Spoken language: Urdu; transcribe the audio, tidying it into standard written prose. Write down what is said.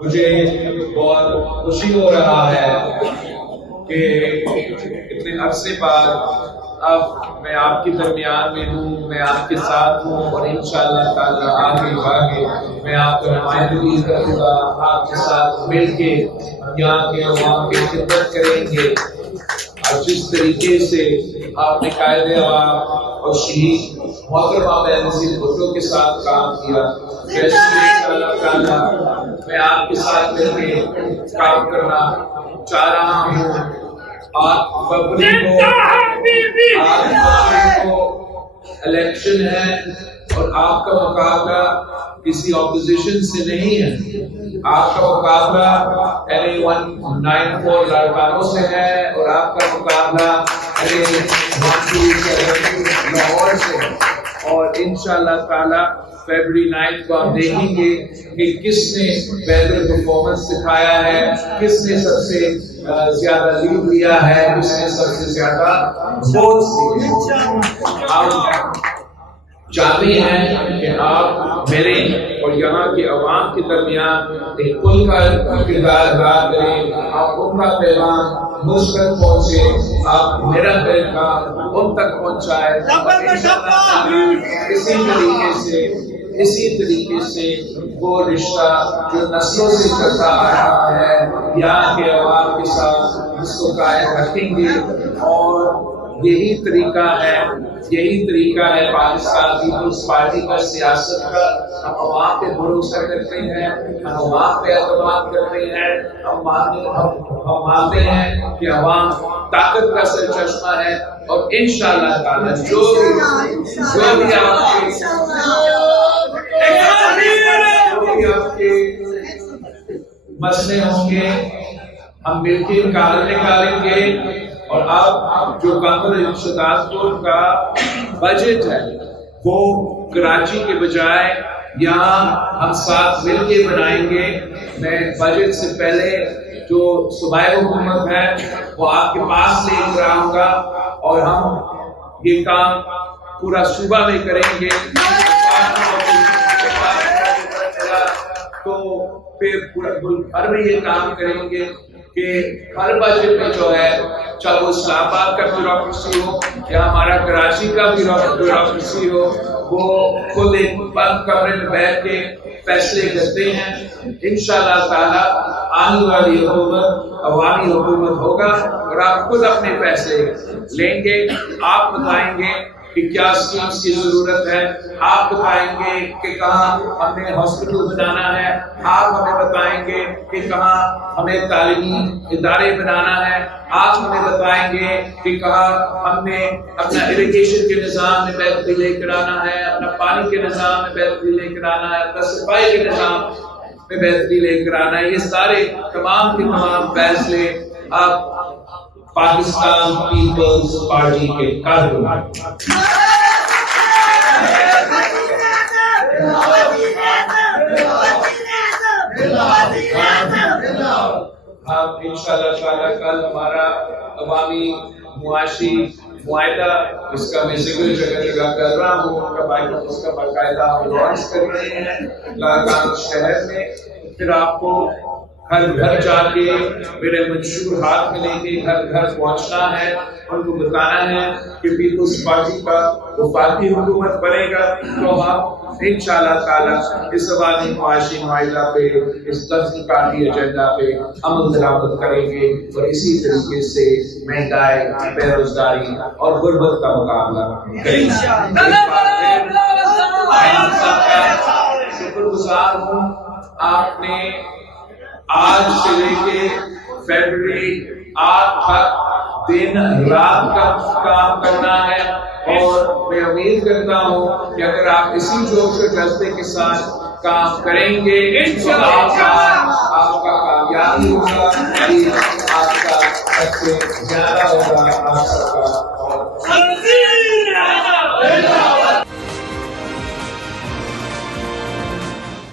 مجھے بہت خوشی ہو رہا ہے کہ اتنے عرصے بعد اب میں آپ کے درمیان میں ہوں، میں آپ کے ساتھ ہوں، اور انشاءاللہ تعالی آگے میں آپ کو نمائندگی کروں گا، آپ کے ساتھ مل کے یہاں کے عوام کی خدمت کریں گے۔ اور جس طریقے سے آپ نے قائد عوام اور شہید محترمہ بینظیر بھٹو کے ساتھ کام کیا، ویسے ہی انشاءاللہ تعالی میں آپ کے ساتھ مل کے کام کرنا چاہ رہا ہوں۔ آج فروری کو الیکشن ہے اور آپ کا مقابلہ کسی اپوزیشن سے نہیں ہے، آپ کا مقابلہ LA194 لاڑکانوں سے ہے، اور آپ کا مقابلہ LA127 لاہور سے ہے۔ اور انشاءاللہ تعالی فیبروری 9 کو ہم دیکھیں گے کہ کس نے بہتر پرفارمنس دکھایا ہے، کس نے سب سے زیادہ لیڈ لیا ہے، کس نے سب سے زیادہ ووٹس دیے۔ ہم چاہتے ہیں کہ آپ میرے اور یہاں کے عوام کے درمیان ایک پل کا کردار ادا کریں، آپ ان کا پیغام مجھ تک پہنچے، آپ میرا پیغام ان تک پہنچائے۔ اسی طریقے سے وہ رشتہ جو نسلوں سے چلتا آ رہا ہے یہاں کے عوام کے ساتھ اس کو قائم رکھیں گے، اور یہی طریقہ ہے پاکستان پیپلز پارٹی کا، سیاست کا۔ ہم عوام پہ بھروسہ کرتے ہیں، ہم عوام پہ اعتماد کرتے ہیں، ہم مانتے ہیں کہ عوام طاقت کا سرچشمہ ہے، اور انشاءاللہ تعالی جو بھی آپ کے مسئلے ہوں گے ہم مل کے نکالیں گے۔ اور آپ جو کانگریس شہزادپور کا بجٹ ہے وہ کراچی کے بجائے یہاں ہم ساتھ مل کے بنائیں گے۔ میں بجٹ سے پہلے جو صوبائی حکومت ہے وہ آپ کے پاس لے کر آؤں گا، اور ہم یہ کام پورا صوبہ میں کریں گے۔ تو پھر پورا ملک بھر میں یہ کام کریں گے کہ ہر بجٹ میں جو ہے، چاہے وہ اسلام آباد کا بیوروکریسی ہو یا ہمارا کراچی کا بیوروکریسی ہو، وہ خود ایک بند کمرے میں بیٹھ کے فیصلے کرتے ہیں۔ انشاءاللہ تعالی آنے والی حکومت عوامی حکومت ہوگا، اور آپ خود اپنے فیصلے لیں گے۔ آپ بتائیں گے کہ کیا اسکیمز کی ضرورت ہے، آپ بتائیں گے کہ کہاں ہم نے ہاسپٹل بنانا ہے، آپ ہمیں بتائیں گے کہ کہاں ہمیں تعلیمی ادارے بنانا ہے، آپ ہمیں بتائیں گے کہ کہاں ہم نے اپنا اریگیشن کے نظام میں بہتری لے کر آنا ہے، اپنا پانی کے نظام میں بہتری لے کر آنا ہے، اپنا صفائی کے نظام میں بہتری لے کر آنا ہے۔ یہ سارے تمام کے تمام فیصلے آپ پاکستان پیپلز پارٹی کے کارکن آپ انشاءاللہ تعالی کل ہمارا عوامی معاشی معاہدہ، اس کا میں ذکر جگہ جگہ کر رہا ہوں، اس کا باقاعدہ ہم لانچ کر رہے ہیں لاڑکانہ شہر میں۔ پھر آپ کو ہر گھر جا کے میرے منشور ہاتھ میں لے کے ہر گھر پہنچنا ہے، ان کو بتانا ہے کہ پیپلز پارٹی کا وفاقی حکومت بنے گا تو ہم انشاءاللہ تعالی اس عوامی معاشی معاہدہ پہ، اس 10 پارٹی ایجنڈا پہ عمل درآمد کریں گے، اور اسی طریقے سے مہنگائی، بے روزگاری اور غربت کا مقابلہ کریں گے۔ شکر گزار ہوں، آپ نے آج سے لے کے فیبروری 8 تک دن رات کا کام کرنا ہے، اور میں امید کرتا ہوں کہ اگر آپ اسی جوش و جذبے کے ساتھ کام کریں گے انشاءاللہ آپ کا کامیابی ہوگا، آپ کا سب سے زیادہ ہوگا، آپ کا